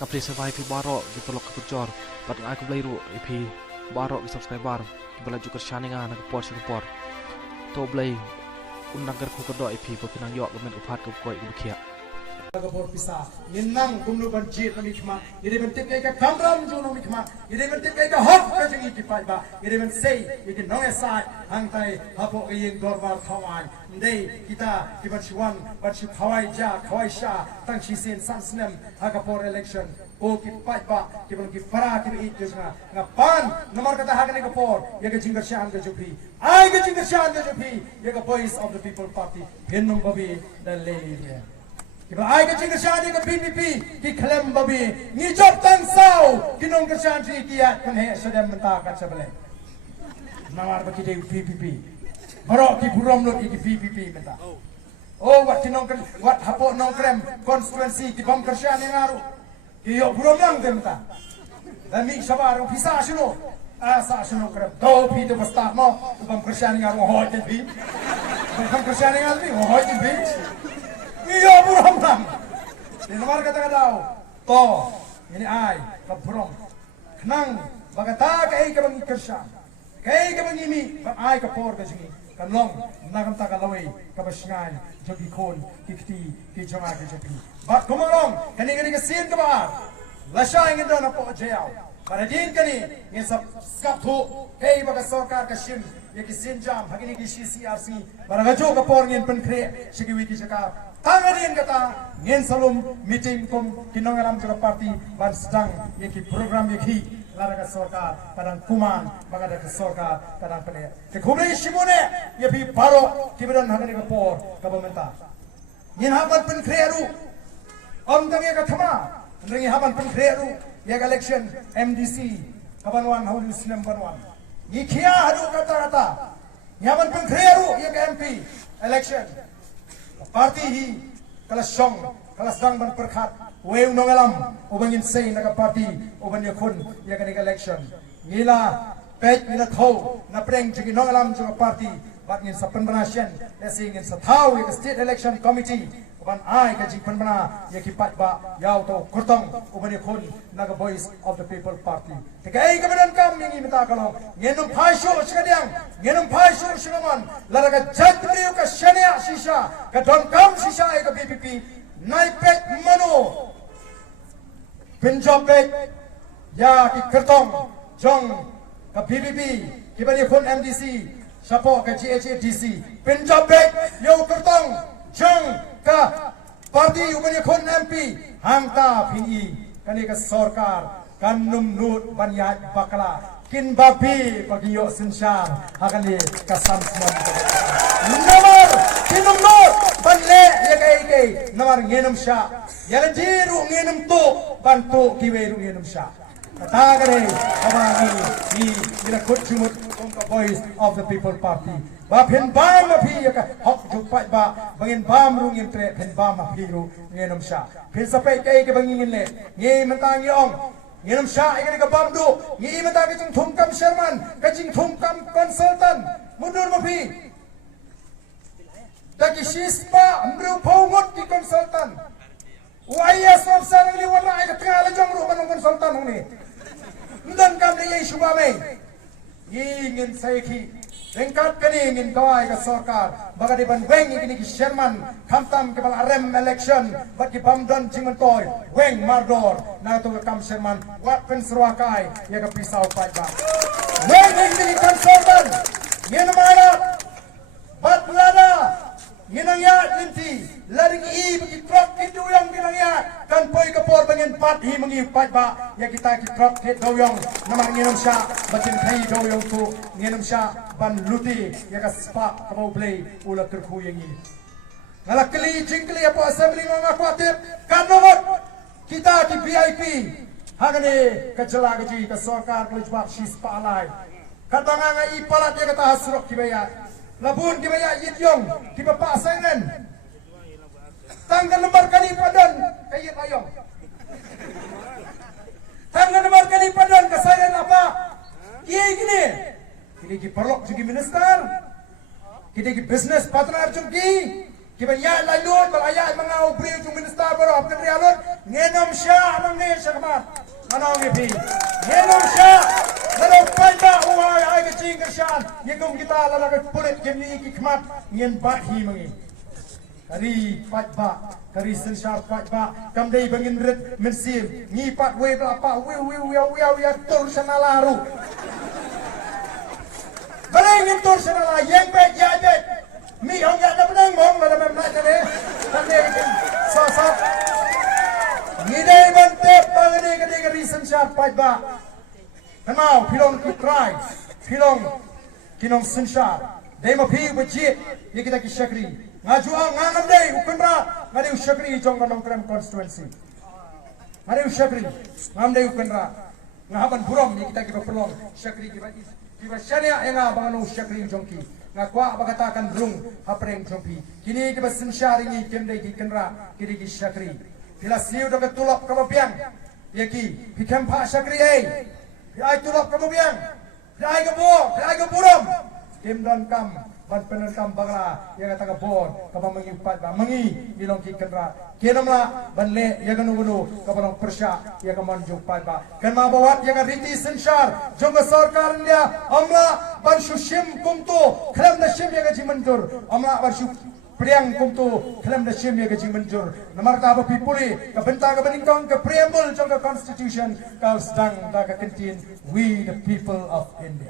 Kapri survive pi barok di pelok kepecor. Pat aku beli ru pi barok di subscriber. Bela juga shaningan nak por support. To beli undang kerku kedok pi pinang yok gemen upat ke koi ke Agapor pisa, yenang kumlu banjir nami kema, yede bentik kayak kamram jo nami kema, yede bentik kayak hot kajeng iki pai ba, yede ben say, yede nong esai, hangtai hapo kayeng dorbar kawan, ndai kita kiban siwan, ban si kawai ja, kawai sha, tang si sen sansnem, agapor election, o ki pai ba, kiban ki para ki it jesna, ngapan nomor kata hagan agapor, yaga jinggar shan ga jupi, ai ga jinggar shan ga jupi, yaga voice of the people party, henum babi dan lady dia. Iba ay ka ching kasyan ka PPP ki klem babi ni job tang sao kinong kasyan si kiya kan he sadam mentakat sa balay nawar ba ki de PPP baro ki burom lot ki PPP menta oh wat kinong wat hapo nong krem constituency ki bam kasyan ni ngaru ki yo burom lang menta dan mi sabar pisa suno asa suno krem do pi to basta mo bam kasyan ni ngaru hoy ti bam kasyan ni ngaru hoy ti iya buram lang. Di nomor kata-kata to ini ay kaburam. Kenang bagata kay ka bangikersya. Kay ka bang imi ay kapor ka singi. Kanlong nakam ta kalaway kabasngan jogi kon kikti ki jama ki jogi. Bat kumarong kani ka sin ka ba. Lasya ingin na po jayaw. Para din kani ngin sa skapto kay baga sarkar ka sim ye ki sinjam hagini ki CCRC para gajo ka por ngin penkre sigi wiki saka tangarin kata ngin salum meeting kom kinongalam jaka party ban sedang ye ki program ye ki lara ka sarkar kadang kuman baga da ka sarkar kadang pene ke khumre simone ye bi baro kibedan hagini ka por ka bamenta ngin haban penkre ru om tangi ka thama ngi haban penkre ru ye election MDC kabanwan haul Muslim banwan Ikhia hadu kata-kata nyaman pengkreru ya ke MP election parti hi kelas song kelas dang ban perkhat weu nongalam ubangin sei na parti uban ya khun ya ke election ngila pej ngila thau na preng jigi nongalam jo parti bat ngin sa penbanasian ya singin sa thau ya state election committee uban ai ka jing penbana ya ki pat ba yau to kurtong uban ya khun na voice of the people party tekai ka badan kam ngi mita kalo ngenum phasho skadiang ngenum phasho sinaman laraga jadriu ka shania shisha ka don kam shisha ka PPP naipet mano pinjopet ya ki kurtong jong ka PPP ki bani khun MDC sapo ka GHDC pinjopet yo kurtong jong ka parti ubani khun MP hangta phi kani ka sarkar kanum nut banyat bakala kin babi bagi yo sensyar hakali kasam semua nomor kinum nut banle ya kai nomor ngenum sha ya jiru ngenum to bantu kiweru ngenum sha kata gare abani ni ila kuchumut ka voice of the people party ba phen bam phi ya ka hok jupat ba bangin bam ru ngin tre phen bam phi ru ngenum sha phen sapai kai ke bangin le nge mentang yong ngenum sha ai ka bam du ngi mentang ke chung thumkam sherman ka jing thumkam consultant mundur ma phi taki shispa amru phongot ki consultant waya sob sang li wala ai ka tngala jong ru ban consultant ni ndan kam le yai shuba mai ingin saiki Lengkap kini ingin kawai ke sarkar baga di ban weng ingin ki Sherman kamtam ke bal arem election bagi bamdon jimentoy weng mardor na to kam Sherman wat pen serwakai ya ke pisau pai ba weng ingin konsultan ngin mana bat lada nginang ya linti laring i bagi truk itu yang nginang ya kan poi ke por bangin pat hi mengi pat ba ya kita ki truk het doyong namang nginam sha batin khai doyong tu nginam sha ban luti ya ka spa ka mau play ula terku yang ini ngala kli jingkli apa assembly nganga kuatip kan nomor kita ki VIP hagane kejela gaji ka sarkar kelejbak shispa alai katanga i palat ya kata hasrok ki bayat labun di baya yityong di bapa sangan tanggal nomor kali padan kayit ayong tanggal nomor kali padan kesayan apa kiai gini kini ki perlok juga minister kini ki business partner juga ki banya lalu kalau ayat mengau beri juga minister baru apa realon ngenom sya nang ne sakmat anong ipi ngenom sya nang pada uai ai ke cing kesyan ngom kita lala ke pulit kini kikmat ngen bahi mengi kari patba kari sensar patba kamdei bangin red mensim ngi pat we belapa we tor sanalaru balengin tor sanala yang bet ya bet mi hong ya pedang mong la mem na kane kane sa ngidei bantep bangene kade kari sensar patba Kamau pilong kutrai pilong kinong sensar demo pi bejit ye kita ki syakri ngajuang ngangam dei ukunra ngadi syakri jong kanong krem constituency ngadi syakri ngam dei ukunra ngaban burom ye kita ki pelong syakri ki basania enga bangano syakri jongki ngakwa bagatakan rung hapreng jongpi kini ki sensar ini kemdei ki kenra kini ki syakri bila siu do ketulok kabapiang ye ki pikam pa syakri ai tulok kemudian ai ke buram kim dan kam ban penerkam bagla yang kata ke bon kapa mengipat ba mengi bilong ki kendra kenamla ban le ya ganu ka barang persya ya ka manju pat ba kan ma bawat ya ka riti sensar jong sarkar india amla ban shushim kumto khalam na shim ya ka jimantur amla ban shu priang kumto khalam na shim ya ka jimantur namar ka ba pipuri ka benta ka beningkong ka preamble jong ka constitution ka sedang da ka kentin we the people of India